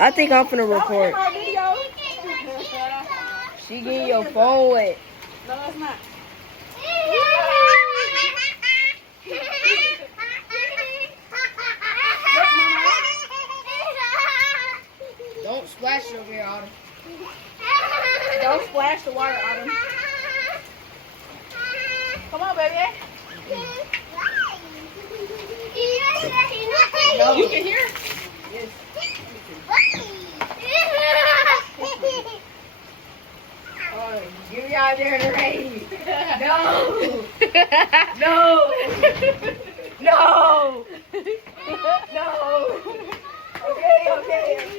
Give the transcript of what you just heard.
I think I'm finna record. My video. She getting your phone wet. No, it's not. Don't splash it over here, Autumn. Don't splash the water, Autumn. Come on, baby. No. You can hear? Yes. Oh, get me out there in the rain. No. No. No. No. Okay, okay.